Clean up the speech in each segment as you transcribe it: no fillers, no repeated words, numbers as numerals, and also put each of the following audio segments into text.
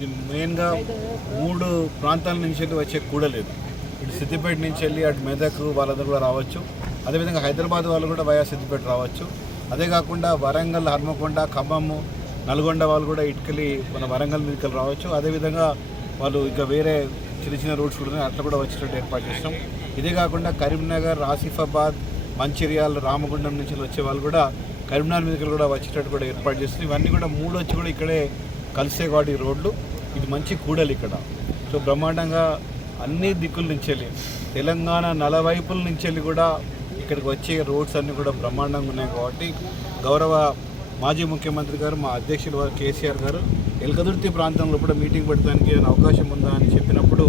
ఇది మెయిన్గా 3 ప్రాంతాల నుంచి వెళ్ళి వచ్చే కూడలేదు. ఇటు సిద్దిపేట నుంచి వెళ్ళి అటు మెదక్ వాళ్ళందరూ కూడా రావచ్చు. అదేవిధంగా హైదరాబాద్ వాళ్ళు కూడా వయా సిద్దిపేట రావచ్చు. అదే కాకుండా వరంగల్, హన్మకొండ, ఖమ్మము, నల్గొండ వాళ్ళు కూడా ఇటుకలి మన వరంగల్ మీదకి రావచ్చు. అదేవిధంగా వాళ్ళు ఇంకా వేరే చిన్న చిన్న రూట్స్ కూడా ఉన్నాయి, అట్లా కూడా వచ్చేటట్టు ఏర్పాటు చేస్తాం. ఇదే కాకుండా కరీంనగర్, ఆసిఫాబాద్, మంచిర్యాల, రామగుండం నుంచి వచ్చే వాళ్ళు కూడా కరీంనగర్ మీదకి కూడా వచ్చేటట్టు కూడా ఏర్పాటు చేస్తుంది. ఇవన్నీ కూడా 3 వచ్చి కూడా ఇక్కడే కలిసే కాబట్టి రోడ్లు ఇది మంచి కూడలి ఇక్కడ. సో బ్రహ్మాండంగా అన్ని దిక్కుల నుంచి వెళ్ళి తెలంగాణ నలువైపుల నుంచి వెళ్ళి కూడా ఇక్కడికి వచ్చే రోడ్స్ అన్నీ కూడా బ్రహ్మాండంగా ఉన్నాయి. కాబట్టి గౌరవ మాజీ ముఖ్యమంత్రి గారు, మా అధ్యక్షులు వారు కేసీఆర్ గారు ఎల్కదుర్తి ప్రాంతంలో కూడా మీటింగ్ పెట్టడానికి అవకాశం ఉందా అని చెప్పినప్పుడు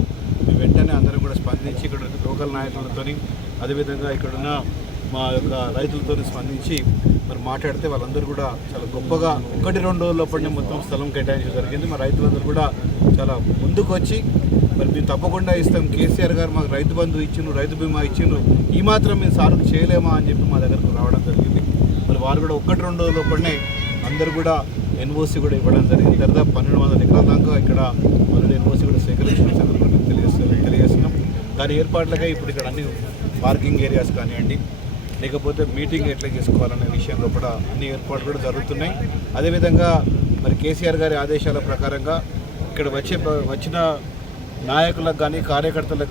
వెంటనే అందరం కూడా స్పందించి ఇక్కడ లోకల్ నాయకులతో అదేవిధంగా ఇక్కడున్న మా యొక్క రైతులతో స్పందించి మరి మాట్లాడితే వాళ్ళందరూ కూడా చాలా గొప్పగా 1-2 రోజుల్లోపడినే మొత్తం స్థలం కేటాయించడం జరిగింది. మా రైతులందరూ కూడా చాలా ముందుకు వచ్చి మరి మేము తప్పకుండా ఇస్తాం, కేసీఆర్ గారు మాకు రైతు బంధు ఇచ్చిండ్రు, రైతు బీమా ఇచ్చిండ్రు, ఈ మాత్రం మేము సార్లు చేయలేమా అని చెప్పి మా దగ్గరకు రావడం జరిగింది. మరి వారు కూడా 1-2 రోజుల్లోపడినే అందరూ కూడా ఎన్ఓసి కూడా ఇవ్వడం జరిగింది. దాదాపు 1200 ఎకరాల దాకా ఇక్కడ ఆల్రెడీ ఎన్ఓసి కూడా సేకరించిన సందర్భంగా తెలియజేస్తున్నాం. దాని ఏర్పాట్లకే ఇప్పుడు ఇక్కడ అన్ని పార్కింగ్ ఏరియాస్ కానివ్వండి, లేకపోతే మీటింగ్ ఎట్లా చేసుకోవాలనే విషయంలో కూడా అన్ని ఏర్పాట్లు కూడా జరుగుతున్నాయి. అదేవిధంగా మరి కేసీఆర్ గారి ఆదేశాల ప్రకారంగా ఇక్కడ వచ్చిన నాయకులకు కానీ కార్యకర్తలకు